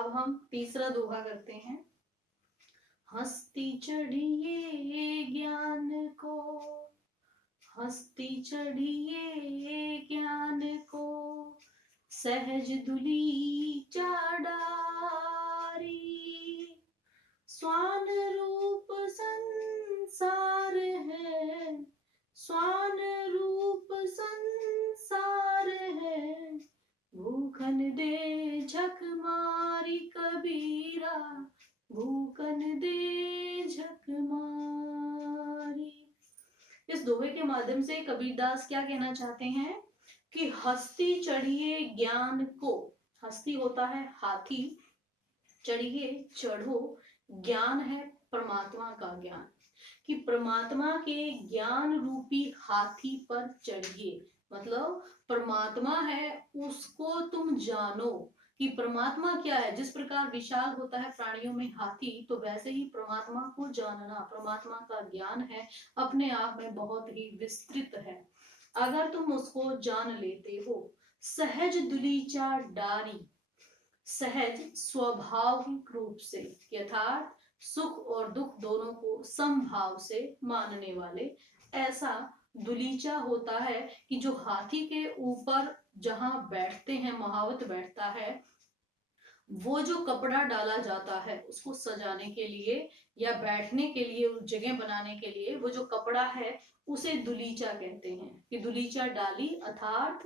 अब हम तीसरा दोहा करते हैं। हस्ती चढ़िए ज्ञान को, हस्ती चढ़िए ज्ञान को, सहज दुली चाडारी। स्वान रूप संसार है, स्वान रूप संसार है, भूखन दे झक मारी कबीरा, भूखन दे झक मारी। इस दोहे के माध्यम से कबीरदास क्या कहना चाहते हैं कि हस्ती चढ़िए ज्ञान को, हस्ती होता है हाथी, चढ़िए चढ़ो, ज्ञान है परमात्मा का ज्ञान, कि परमात्मा के ज्ञान रूपी हाथी पर चढ़िए। मतलब परमात्मा है उसको तुम जानो कि परमात्मा क्या है। जिस प्रकार विशाल होता है प्राणियों में हाथी, तो वैसे ही परमात्मा को जानना, परमात्मा का ज्ञान है, अपने आप में बहुत ही विस्तृत है। अगर तुम उसको जान लेते हो, सहज दुलीचा डारी, सहज स्वाभाविक रूप से, यथार्थ सुख और दुख दोनों को समभाव से मानने वाले, ऐसा दुलीचा होता है कि जो हाथी के ऊपर जहां बैठते हैं, महावत बैठता है, वो जो कपड़ा डाला जाता है उसको सजाने के लिए या बैठने के लिए, उस जगह बनाने के लिए, वो जो कपड़ा है उसे दुलीचा कहते हैं कि दुलीचा डाली। अर्थात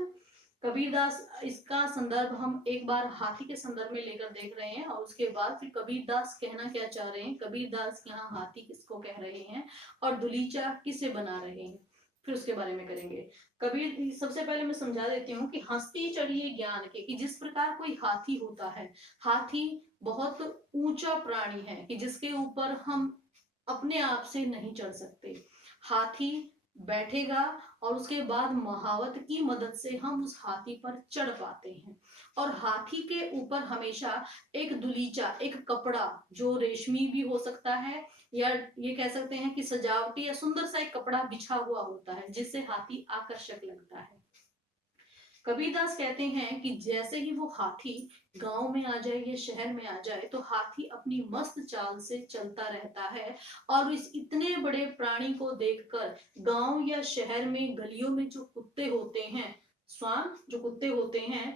कबीरदास, इसका संदर्भ हम एक बार हाथी के संदर्भ में लेकर देख रहे हैं और उसके बाद फिर कबीरदास कहना क्या चाह रहे हैं, कबीरदास यहाँ हाथी किसको कह रहे हैं और दुलीचा किसे बना रहे हैं, फिर उसके बारे में करेंगे। कबीर, सबसे पहले मैं समझा देती हूँ कि हस्ती चढ़िए ज्ञान के, कि जिस प्रकार कोई हाथी होता है, हाथी बहुत ऊंचा प्राणी है कि जिसके ऊपर हम अपने आप से नहीं चढ़ सकते। हाथी बैठेगा और उसके बाद महावत की मदद से हम उस हाथी पर चढ़ पाते हैं। और हाथी के ऊपर हमेशा एक दुलीचा, एक कपड़ा जो रेशमी भी हो सकता है, या ये कह सकते हैं कि सजावटी या सुंदर सा एक कपड़ा बिछा हुआ होता है, जिससे हाथी आकर्षक लगता है। कबीरदास कहते हैं कि जैसे ही वो हाथी गांव में आ जाए या शहर में आ जाए, तो हाथी अपनी मस्त चाल से चलता रहता है और इस इतने बड़े प्राणी को देखकर गांव या शहर में गलियों में जो कुत्ते होते हैं, श्वान जो कुत्ते होते हैं,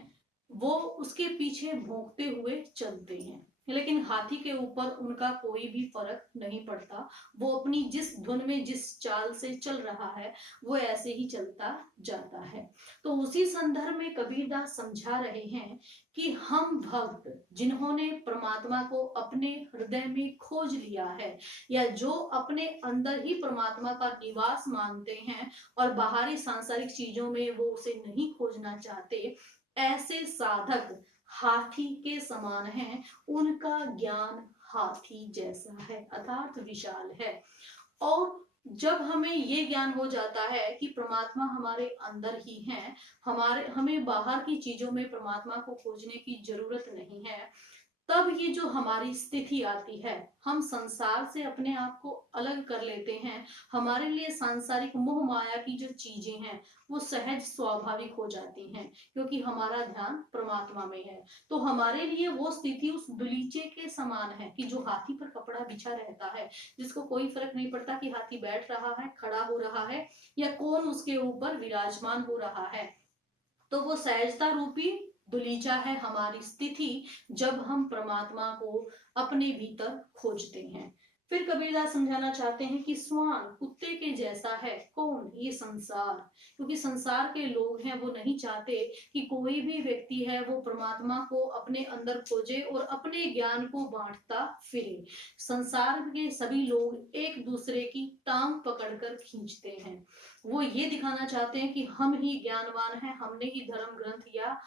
वो उसके पीछे भौंकते हुए चलते हैं। लेकिन हाथी के ऊपर उनका कोई भी फर्क नहीं पड़ता, वो अपनी जिस धुन में जिस चाल से चल रहा है वो ऐसे ही चलता जाता है। तो उसी संदर्भ में कबीरदास समझा रहे हैं कि हम भक्त जिन्होंने परमात्मा को अपने हृदय में खोज लिया है, या जो अपने अंदर ही परमात्मा का निवास मानते हैं और बाहरी सांसारिक चीजों में वो उसे नहीं खोजना चाहते, ऐसे साधक हाथी के समान हैं। उनका ज्ञान हाथी जैसा है, अर्थात विशाल है। और जब हमें ये ज्ञान हो जाता है कि परमात्मा हमारे अंदर ही है, हमें बाहर की चीजों में परमात्मा को खोजने की जरूरत नहीं है, तब ये जो हमारी स्थिति आती है, हम संसार से अपने आप को अलग कर लेते हैं। हमारे लिए सांसारिक मोह माया की जो चीजें हैं वो सहज स्वाभाविक हो जाती हैं, क्योंकि हमारा ध्यान परमात्मा में है। तो हमारे लिए वो स्थिति उस दुलीचे के समान है कि जो हाथी पर कपड़ा बिछा रहता है, जिसको कोई फर्क नहीं पड़ता कि हाथी बैठ रहा है, खड़ा हो रहा है, या कौन उसके ऊपर विराजमान हो रहा है। तो वो सहजता रूपी दुलीचा है हमारी स्थिति, जब हम परमात्मा को अपने भीतर खोजते हैं। फिर कबीरदास समझाना चाहते हैं कि स्वान कुत्ते के जैसा है, कौन, ये संसार। क्योंकि संसार के लोग हैं, वो नहीं चाहते कि कोई भी व्यक्ति है वो परमात्मा को अपने अंदर खोजे और अपने ज्ञान को बांटता फिरे। संसार के सभी लोग एक दूसरे की टांग पकड़कर खींचते हैं। वो ये दिखाना चाहते हैं कि हम ही ज्ञानवान हैं, हमने ही धर्म ग्रंथ या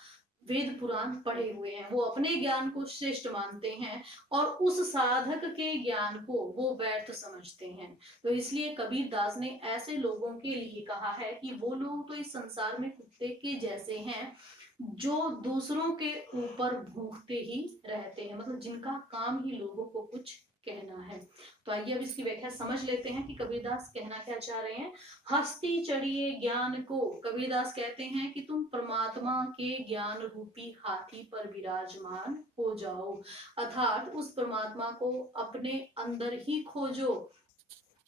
वेद पुराण पढ़े हुए हैं। वो अपने ज्ञान को श्रेष्ठ मानते हैं और उस साधक के ज्ञान को वो व्यर्थ समझते हैं। तो इसलिए कबीरदास ने ऐसे लोगों के लिए कहा है कि वो लोग तो इस संसार में कुत्ते के जैसे हैं, जो दूसरों के ऊपर भूखते ही रहते हैं, मतलब जिनका काम ही लोगों को कुछ कहना है। तो आइए अब इसकी व्याख्या समझ लेते हैं कि कबीरदास कहना क्या चाह रहे हैं। हस्ती चढ़िए ज्ञान को, कबीरदास कहते हैं कि तुम परमात्मा के ज्ञान रूपी हाथी पर विराजमान हो जाओ, अर्थात उस परमात्मा को अपने अंदर ही खोजो।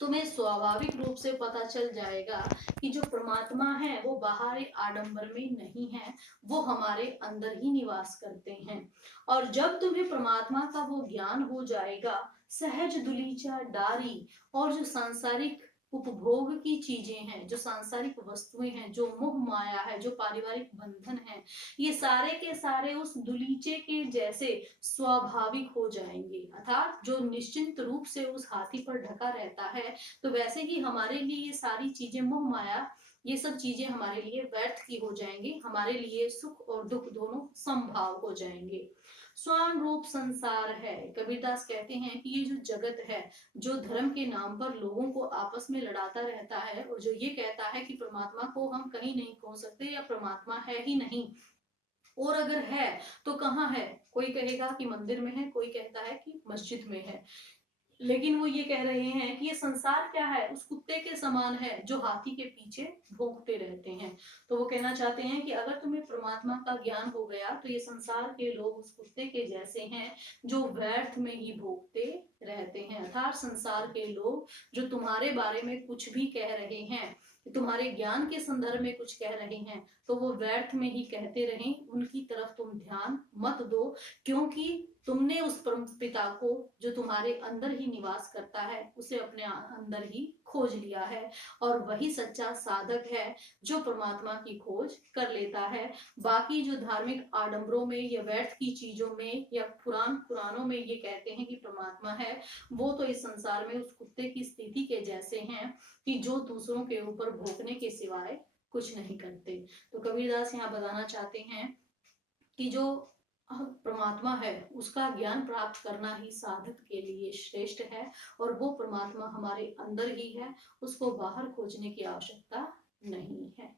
तुम्हें स्वाभाविक रूप से पता चल जाएगा कि जो परमात्मा है वो बाहरी आडंबर में नहीं है, वो हमारे अंदर ही निवास करते हैं। और जब तुम्हें परमात्मा का वो ज्ञान हो जाएगा, सहज दुलीचा डारी, और जो सांसारिक उपभोग की चीजें हैं, जो सांसारिक वस्तुएं हैं, जो मोह माया है, जो पारिवारिक बंधन है, ये सारे के सारे उस दुलीचे के जैसे स्वाभाविक हो जाएंगे, अर्थात जो निश्चिंत रूप से उस हाथी पर ढका रहता है, तो वैसे ही हमारे लिए ये सारी चीजें मोह माया, ये सब चीजें हमारे लिए व्यर्थ की हो जाएंगी, हमारे लिए सुख और दुख दोनों संभाव हो जाएंगे। स्वान रूप संसार है, कबीरदास कहते हैं कि ये जो जगत है, जो धर्म के नाम पर लोगों को आपस में लड़ाता रहता है और जो ये कहता है कि परमात्मा को हम कहीं नहीं खो सकते या परमात्मा है ही नहीं, और अगर है तो कहाँ है, कोई कहेगा कि मंदिर में है, कोई कहता है कि मस्जिद में है, लेकिन वो ये कह रहे हैं कि ये संसार क्या है, उस कुत्ते के समान है जो हाथी के पीछे भौंकते रहते हैं। तो वो कहना चाहते हैं कि अगर तुम्हें परमात्मा का ज्ञान हो गया तो ये संसार के लोग उस कुत्ते के जैसे हैं जो व्यर्थ में ही भौंकते रहते हैं, अर्थात संसार के लोग जो तुम्हारे बारे में कुछ भी कह रहे हैं, तुम्हारे ज्ञान के संदर्भ में कुछ कह रहे हैं, तो वो व्यर्थ में ही कहते रहें, उनकी तरफ तुम ध्यान मत दो, क्योंकि तुमने उस परम पिता को जो तुम्हारे अंदर ही निवास करता है उसे अपने अंदर ही खोज लिया है, और वही सच्चा साधक है जो परमात्मा की खोज कर लेता है। बाकी जो धार्मिक आडंबरों में या व्यर्थ की चीजों में या पुराणों में ये कहते हैं कि परमात्मा है, वो तो इस संसार में उस कुत्ते की स्थिति के जैसे हैं कि जो दूसरों के ऊपर भोंकने के सिवाय कुछ नहीं करते। तो कबीरदास यहाँ बताना चाहते हैं कि जो परमात्मा है उसका ज्ञान प्राप्त करना ही साधक के लिए श्रेष्ठ है, और वो परमात्मा हमारे अंदर ही है, उसको बाहर खोजने की आवश्यकता नहीं है।